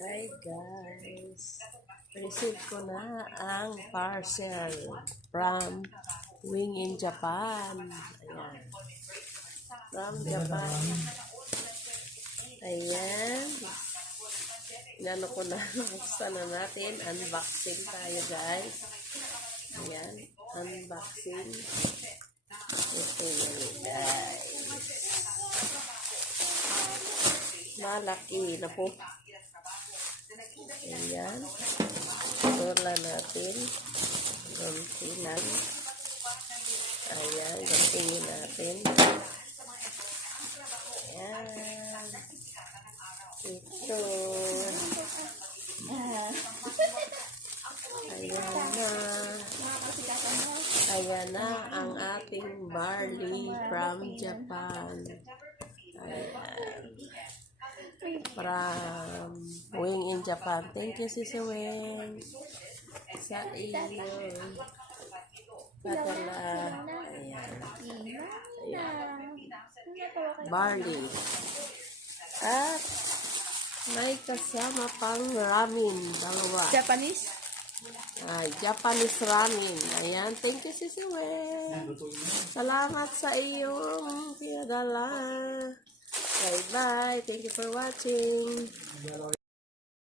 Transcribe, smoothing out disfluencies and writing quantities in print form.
Hi guys, receive ko na ang parcel from Wing in Japan. Ayan. From Japan. Ayan. Inano ko na, buksan na natin. Unboxing tayo guys. Ayan, unboxing. Ito yun guys. Malaki na po. Ayan. Tula natin. Ganti lang. Ayan. Gantingin natin. Ayan. Ito. Ayan na. Ayan na ang ating barley from Japan. Ayan. From Wing in Japan. Thank you, Sisi Wing. Sa iyo. Padala. Ayan. Ayan. Barley. At may kasama pang ramen. Dalawa. Japanese? Ay, Japanese ramen. Ayan. Thank you, Sisi Wing. Salamat sa iyong pinadala. Bye-bye. Thank you for watching.